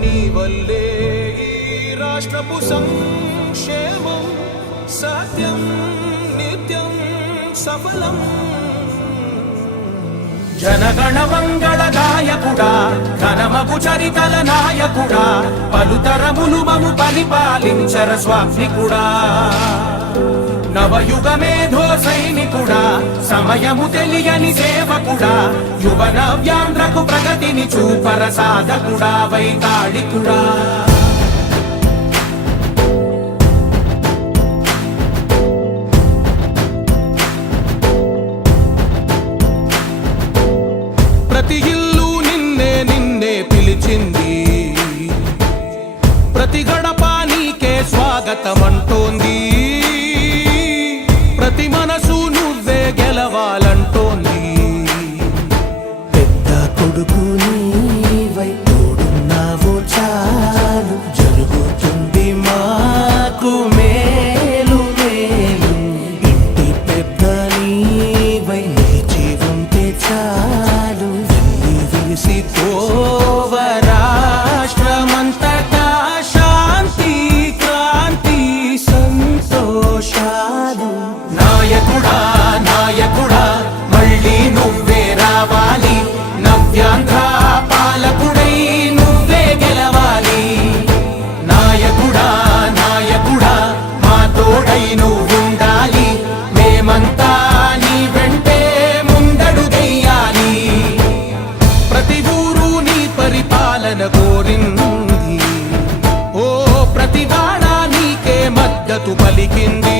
నీ వల్లే ఈ రాష్ట్రపు సంక్షేమం సత్యం నిత్యం సఫలం. జనగణ మంగళ గాయకుడా, ఘనమగు చరితల నాయకుడా, పలుతరములు మము పరిపాలించర స్వామికుడా. నవయుగ మేధో సైనికుడా, సమయము తెలియని సేవకుడా, యువ నవ్యాంధ్రకు ప్రగతిని చూపర సాధకుడా, వైతాళికుడా. ప్రతి ఇల్లు నిన్నే నిన్నే పిలిచింది, ప్రతి గడప నీకే స్వాగతమంటోంది, ప్రతి మనసు నువ్వే గెలవాలంటోంది. పెద్ద కొడుకు నీవై తోడున్నావు చాలు, జరుగుతుంది మాకు మేలు మేలు. ఇంటి పెద్ద నీవై నిలిచి ఉంటే చాలు, విలిసి పోవ రాష్ట్రమంతటా శాంతి క్రాంతి సంతోషాలు. నాయకుడా నాయకుడా మళ్ళీ నువ్వే రావాలి, నవ్యాంధ్ర పాలకుడై నువ్వే గెలవాలి. నాయకుడా నాయకుడా మా తోడై నువ్వుండాలి, మేమంతా నీ వెంటే ముందడుగెయ్యాలి. ప్రతి ఊరు నీ పరిపాలన కోరింది, ఓ ప్రతి వాడ నీకే మద్దతు పలికింది.